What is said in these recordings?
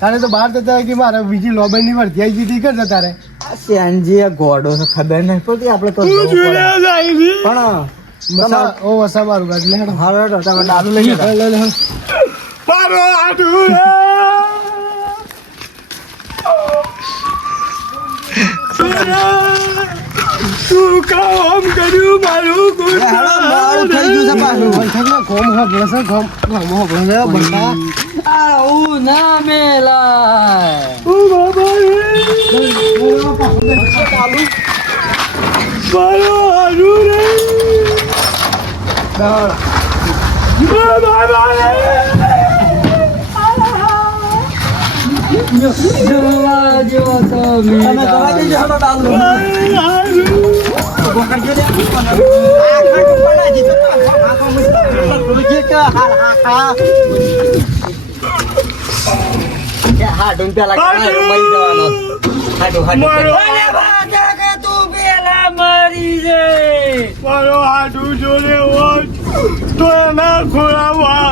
તારે તો બહાર જતા કે મારે બીજી લોબન ની ભરતી આવી ગઈ કર તારે શ્યાનજી ગોડો ખબર નહીં પડતી આપડે તો પણ ઓ વસા મારું ગાડી લે હાલો તમે દારૂ લઈ મારો તું કામ કર્યું મારું આવું ના મેલાય મારો હારું રે જોવા જો તમે જવા દેજો હલો ડાલ હાડું પેલા મરી જવાનો તું પેલા મરી જાય મારો હાડું જોડે હોત તો એના ખોરાવા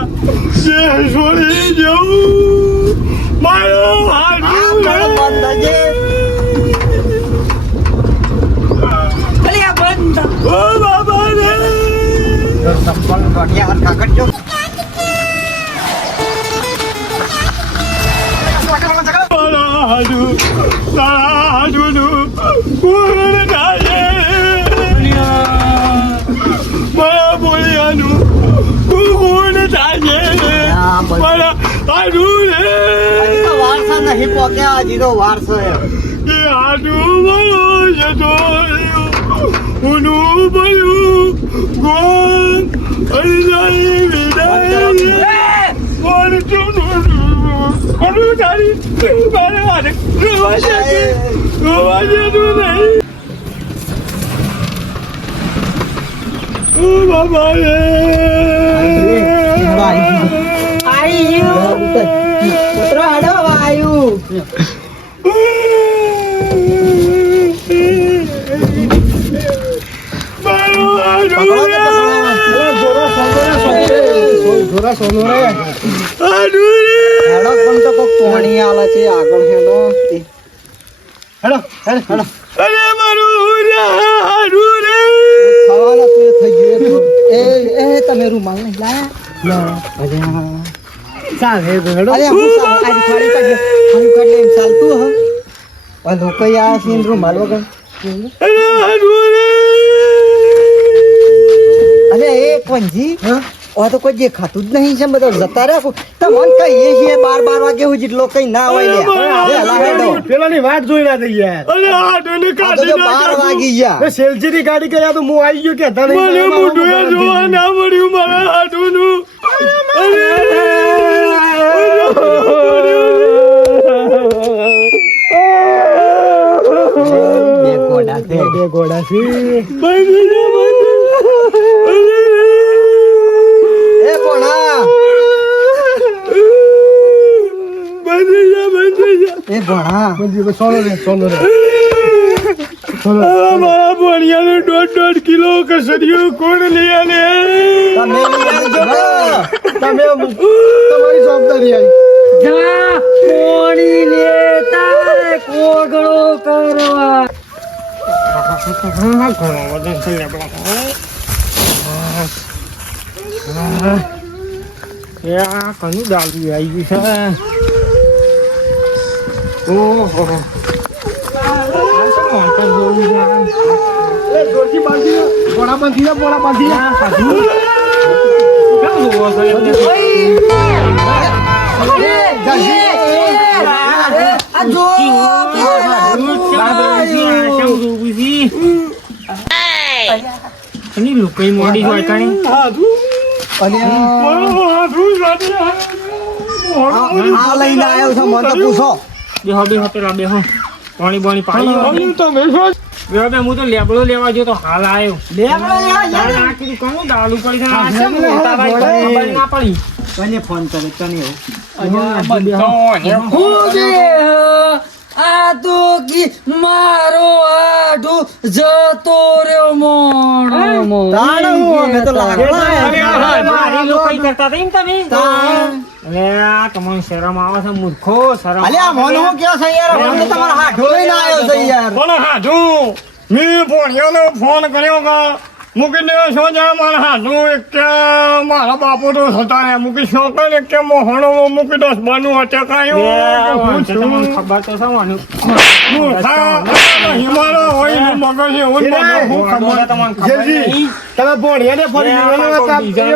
છોડી જવું મારો હાડું ઓ બાબા રે સંપલ ગઠિયા હાથ કાકડજો હાડું કોણ થાય મારા બોલિયાનું કોણ થાય મારા હાડું રે વારસા નહીં પોક્યા હજી તો વારસો એ હાડું મારો જતો ઊનું ભયું ગોન અરિદાઈ વિદાય કોણ તારી મારે મારે રોવા છે તું નહીં ઓ બાબા રે પુત્ર હાડો આવ્યું પાણી આલે છે આગળ હેડો હેડો અરે મારું હાડું રે ખાવાના તો થઈ ગયું એ તમે રૂમાલ નહીં લાયા ચાલ હેડો અરે હું આ ફાડી કાઢે હું કાઢે એમ ચાલતું હ આ લોકો આ સીન રૂમાલ વગર અરે હાડું રે અરે એ પંજી ઓ તો કોઈ જે ખાતું જ નહીં છે બધા જતા રહ્યા તમને કહીએ છીએ 12 વાગે હું જેટલો કઈ ના હોય પેલાની વાત જોઈ ના થઈ યાર અરે હાડું ને કાઢી 12 વાગી ગયા સેલજી ની ગાડી કર્યા તો હું આવી ગયો કે તને મને મોઢું જોવા ના મળ્યું મારા હાડું નું બે ગોડા છે એ કોણા એ ભણા સોનો રે મારા ભણિયાનું 1.5 કિલો કસરિયો કોણ લઈ આલે તમે તમારી જવાબદારી આવી જા કોણી લેતા કોગળો કરવા ઘણો વજન છે આપણા કનું દારૂ આવી ગયું છે ઓહો જોરથી બાંધી બોડા બાંધી સાધુ કેમ જોવો છો કઈ મોડી હોય કઈ લઈને આવ્યો છો મને તો પૂછો બેહો પેલા બેહો પાણી પાણી તમે હું તો લેબડો લેવા ગયો તો હાલ આવ્યો કોનું ડાલું પડી ના પડી કોને ફોન કરે તને આ તો કી મારો આઢું જતો રહ્યો મોણ તાણ હું અમે તો લાકડા મારી લોકાઈ કરતા હતા એમ તમે તાણ. અલે આ તમને શરમ આવે છે મૂર્ખો શરમ અલ્યા મોન હું કયો છે યાર મને તમારા હાથો લઈને આવ્યો છે યાર પણ હાજુ મેં ભણ્યોને ફોન કર્યો કે મૂકીને શું છે મારા હાજુ એક કે મારા બાપુ તો હતા ને મૂકી શું કરે કે મોહણો મૂકી 10 બાનું અટકાયું તમને ખબર તો છે મને હિમાલય હોય એનું મગજ એવું જ બધું હું ખબર તમને ખબર નહીં. તમે ભણ્યાને ફરી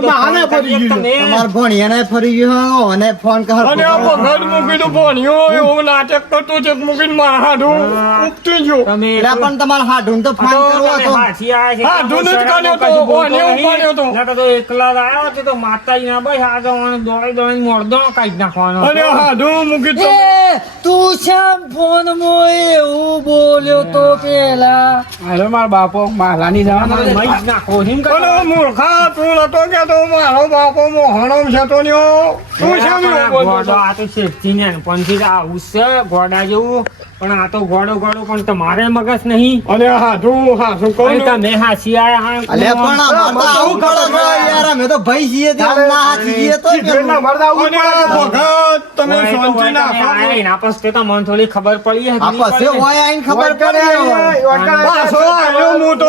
બહાને ફરી ગયું તમાર ભણિયાને ફરી ગયો અને ફોન કર અને આ મગજ મૂકી તો ભણ્યો એવું નાટક કરતો છે મૂકીને મારા હાડું ઉપટી ગયો તમે એટલે પણ તમારા હાથું તો ફોન કરવો હતો હાથી આયા છે. હાથું જ કાઢ્યો તો, ઓને ઉપાડ્યો તો. નકર તો એકલા જ આવ્યો છે તો માતાજી ના બસ આ તો મને દોડી મોરદો કાઢી નાખવાનો અને હાડું મૂકી તો એ તું શ્યામ ફોન માં એવું બોલ્યો તો પેલા અરે મારા બાપો માલાની મઈ જ નાખો હિમ અરે મૂર્ખા તું નતો કેતો મારો બાપો મોહણો છે તો ન્યો તું શેમ એવું બોલતો ગોડો હતો? આ તો શેઠથી ને પંથી આવું છે ગોડા જેવું પણ આ તો ગોડો પણ તમારે મગજ નહીં અને હાથું કહું અને ને. તમે હાસી આયા અલ્યા પણ અમાર તો આવું કરો છો યાર અમે તો ભાઈ છીએ તે ના હાથી છીએ તો અને આ ભગત તમે શાંતિ રાખો. એના પછી તો મને થોડી ખબર પડી આ પછી હોય આઈને ખબર પડે પાછો આવ્યો મોટો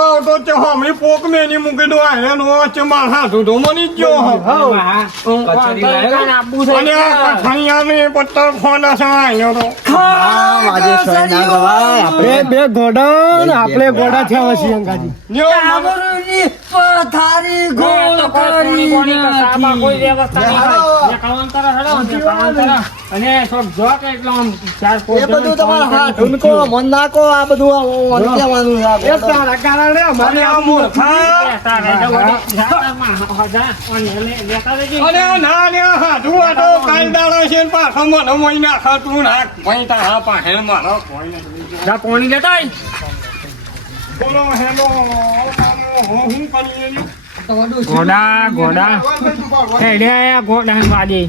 આવતો તે હમણી પોક મેની મૂકી દો આયે નો વચ્ચે માર હાથું તો મની જ ગયો અને આ કઠણિયાને પત્તર ખોડા છે આયો તો આજે સોય ના ગવાય આપણે બે ગોડા ને આપણે ગોડા થયા હશે અંગાજી ડાબરની પથારી ગોળ કરી નાખી. એ બધું તમારા હાથું કો મન નાખો આ બધું કેવાનું છે એ તારા કારણે અમારે આ મૂર્ખા અને આ ના લે હાથું આ તો કાયદાળો છે ને પાછો મને મોઈ નાખા તું નાખ ભાઈ તારા પાસે મારો કોઈ નહીં. પાણી લેતા આય. બોલો હેલો હું કરીએ ઘોડા હેડે આયા ઘોડા વાજે